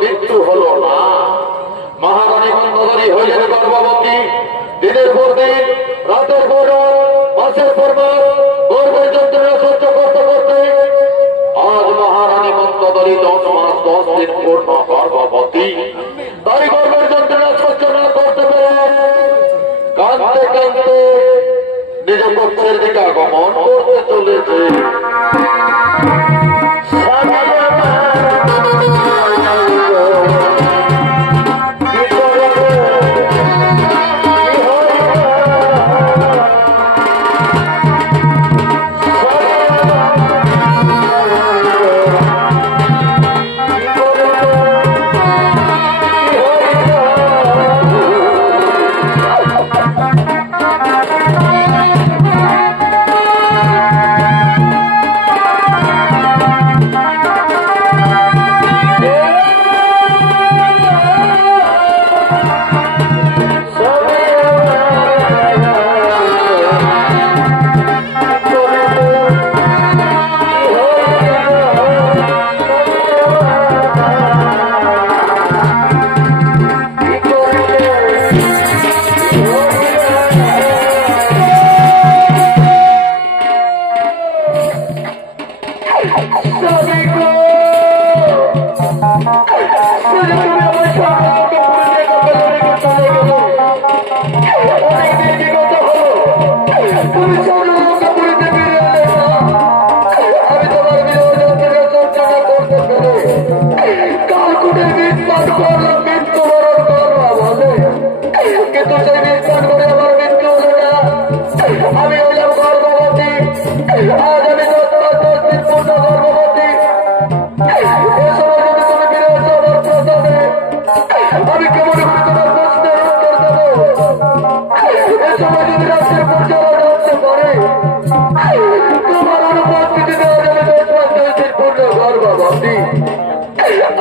মৃত্যু হলো না। মহারানী মন্দোদরী হইলেন গর্ভবতী। দিনের পর দিন, রাতের পর রাত, মাসের পর মাস গর্ভের যন্ত্রণা সহ্য করতে করতে আজ মহারানী মন্দোদরী 10 মাস 10 দিন পূর্ণ গর্ভবতী। তাই গর্ভের যন্ত্রণা সহ্য না করতে পেরে কাঁদতে কাঁদতে নিজ পক্ষের দিকে আগমন করতে চলেছে।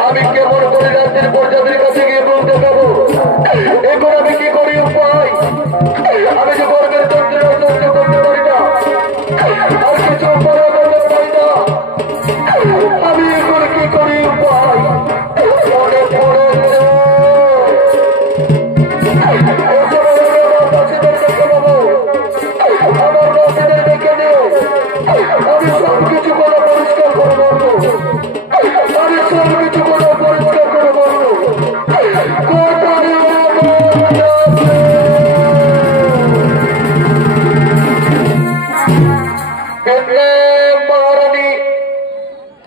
আমি কেমন করে রাজ্যের প্রজাদের কাছে গিয়ে বলতে পারবো এখন আমি কি করি উপায়? আমি যে গর্বের যন্ত্রণা সহ্য করতে পারি না, আর কিছু উপায় করতে পারি না। আমি এখন কি করি উপায়? মনে পড়েছে আমার বাচ্চাদের ডেকে নিয়ে আমি সব কিছু করে পরিষ্কার করে বলবো। আমি সব কিছু করে পরিষ্কার করে বলবো। মহারানী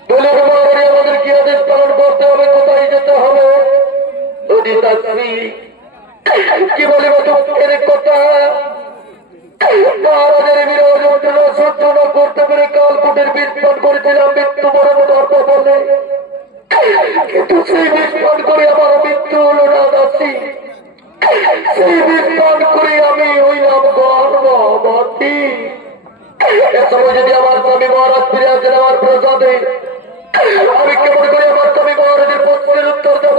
দলীয় মহারানী আমাদের কি আদেশ পালন করতে হবে, কোথায় যেতে হবে? কি বলিব দুঃখের কথা, মহারাজের বিরহ যন্ত্রণা সহ্য না করতে পেরে কালকুটের বিস্ফোরণ করেছিলাম মৃত্যু বরণ ধর্ম বলে, কিন্তু সেই বিস্ফোরণ করে আমার মৃত্যু হলো না দাসী। সেই বিস্ফোরণ করে আমি হইলাম গর্ভবতী। এ সময় যদি আমার স্বামী মহারাজ ফিরে আসেন আমার প্রসাদে, আমি কেমন করে আমার স্বামী মহারাজের প্রশ্নের উত্তর দেব?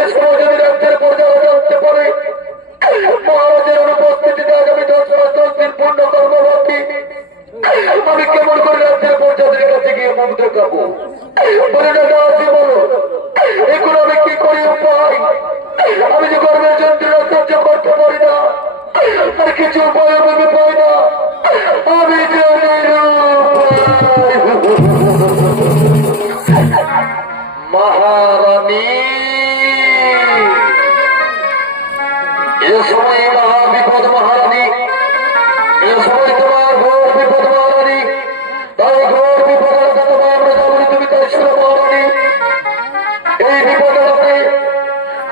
এ সময় যদি রাজ্যের প্রজারা জানতে পারে মহারাজের অনুপস্থিতিতে আজ আমি 10 মাস 10 দিন পূর্ণ গর্ভবতী, আমি কেমন করে রাজ্যের প্রজাদের কাছে গিয়ে মুখ দেখাবো? বলে না দাসী বলো, এখন আমি কি করি উপায়? আমি যে গর্বের যন্ত্রণা সহ্য করতে পারি না, আর কিছু উপায় আমি পাই না। আমি মহারানী এ সময় মহা বিপদ মহারানী, এ সময় তোমার ঘোর বিপদ মহারানী। তাই ঘোর বিপদের কথা তোমার প্রজাবলী তুমি তাই শুনো মহারানী। এই বিপদের হাতে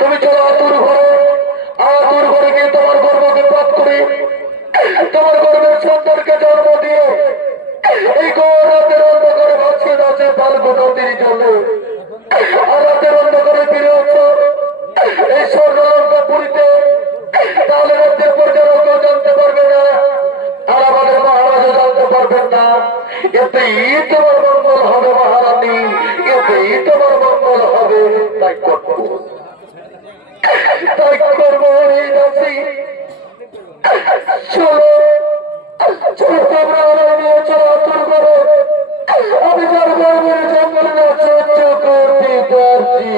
তুমি চলো আতুর ঘরে গিয়ে তোমার গর্ভকে পাপ করে তোমার গর্ভের সন্তানকে জন্ম দিয়ে এই ঘোর রাতের অন্ধকারে ভাসিয়ে যাচ্ছে ফাল্গুন নদীর জলে। আর রাতের অন্ধকারে ফিরে হচ্ছে এই স্বর্ণলঙ্কাপুরীতে, তাহলে রাজ্যের প্রজারা কেউ জানতে পারবে না, আর আমাদের মহারাজা জানতে পারবেন না। এতেই তোমার মঙ্গল হবে মহারানী, এতেই তোমার মঙ্গল হবে। তাই করবো এই দাসী। চলো চলো তোমরা আমার নিয়ে চলো আতুর করো। আমি যার গর্বের যন্ত্রণা সহ্য করতে পারছি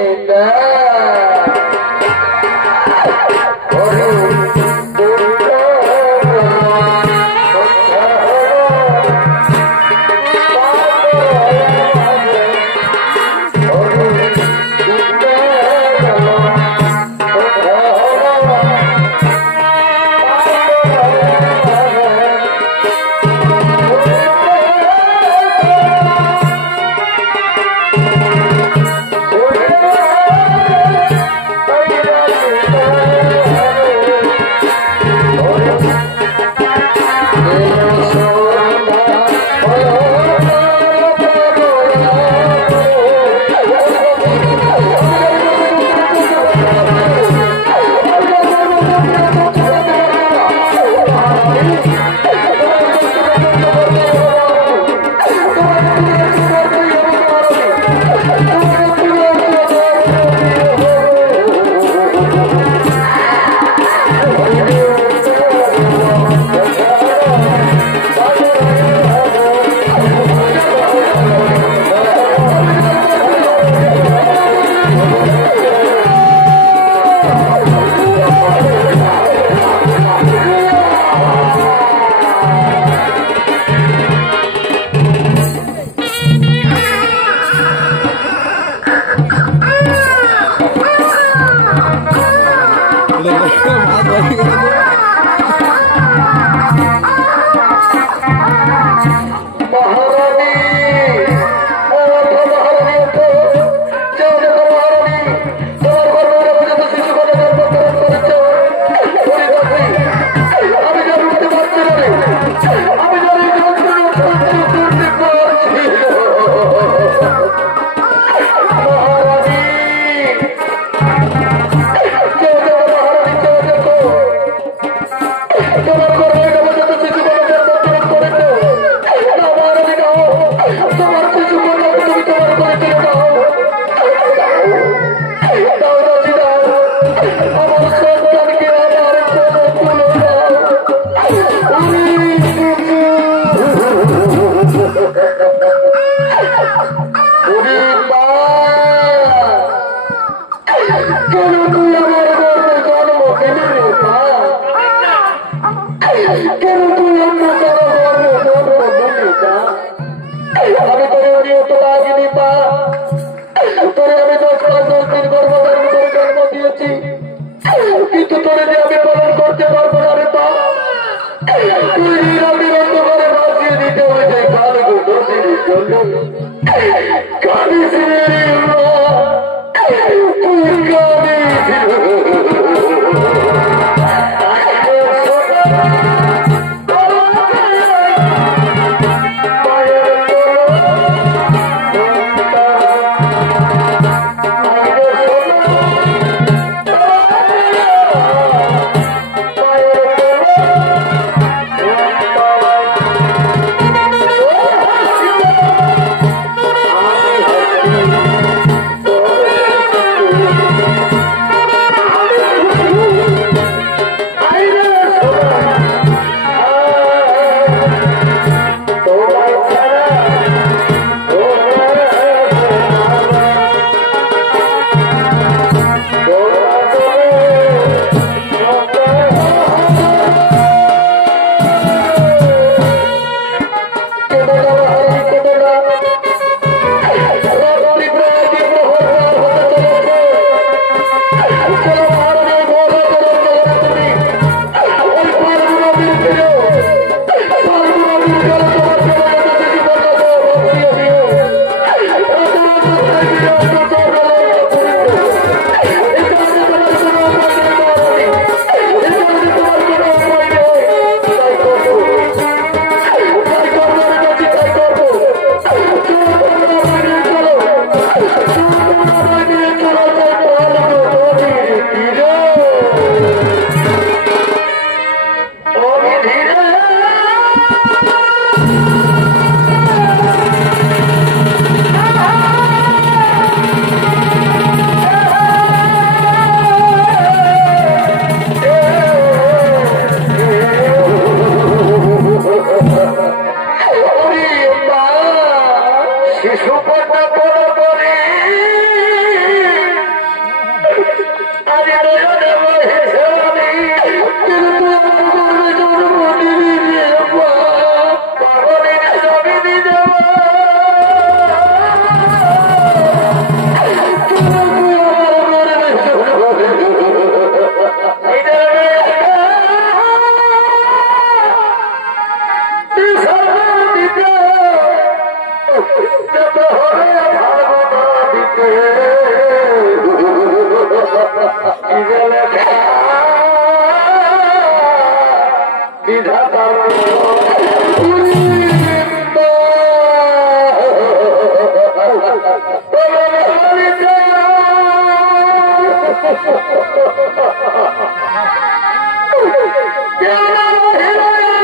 Yeah.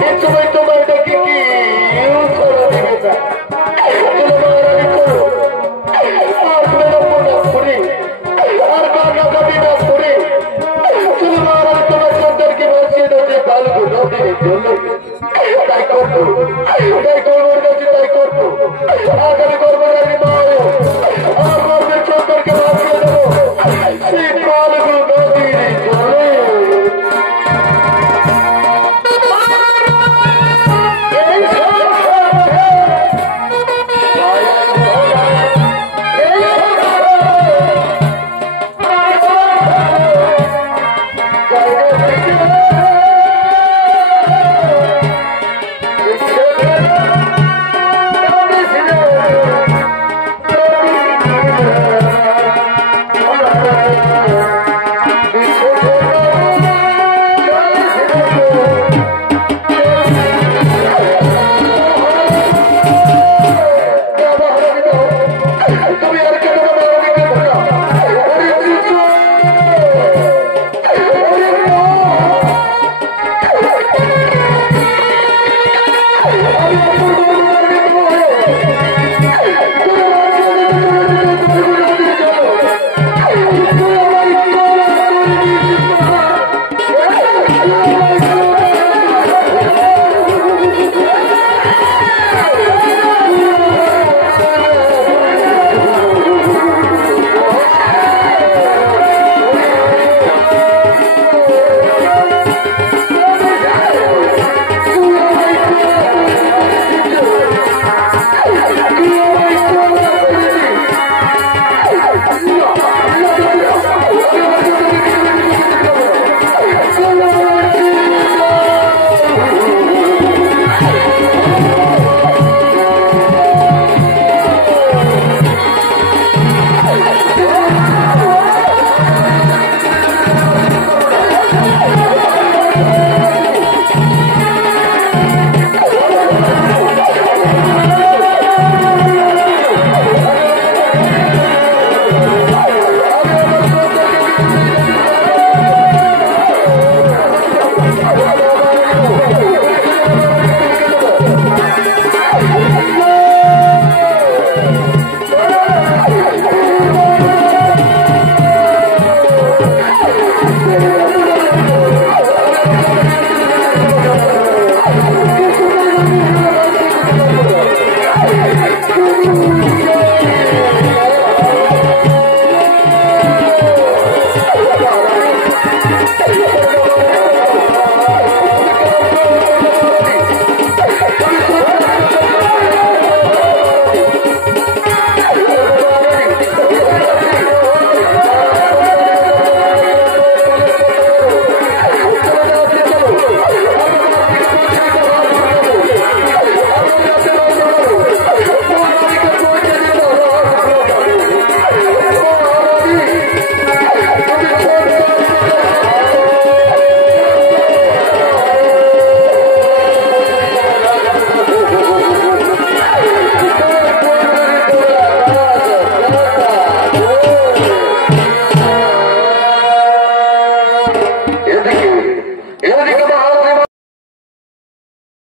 It's